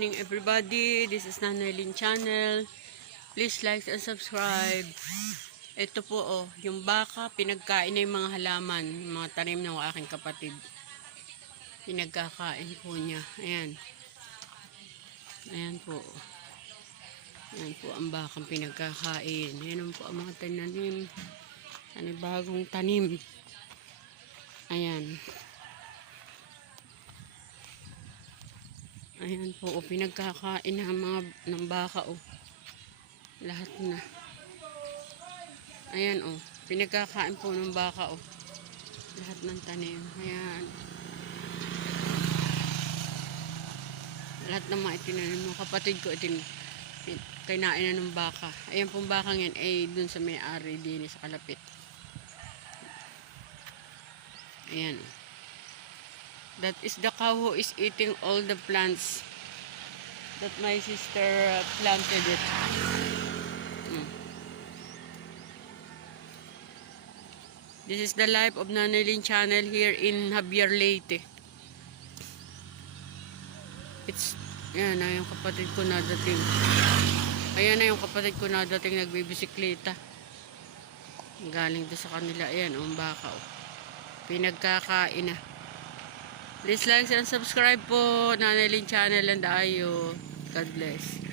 morning everybody, this is Nanay Lynn channel. Please like and subscribe. Ito po yung baka, pinagkain na yung mga halaman, mga tanim ng aking kapatid. Pinagkakain po niya. Ayan. Ayan po. Ayan po ang bakang pinagkakain. Ayan po ang mga tanim. Ano bagong tanim. Ayan. Ayan po, pinagkakain ng baka lahat na. Ayan pinagkakain po ng baka lahat ng tanim. Ayan. Lahat ng mga itinanim ng kapatid ko kinain na ng baka. Ayan pong bakang yan ay dun sa may-ari din sa kalapit. Ayan. That is the cow who is eating all the plants that my sister planted it. This is the life of Nanay Lynn channel here in Javier Leyte. Ayan na yung kapatid ko nadating. Ayan na yung kapatid ko nadating nagbibisikleta. Galing doon sa kanila. Ayan ang baka pinagkakain na. Please like and subscribe po Nanay Lynn channel and ayo. God bless.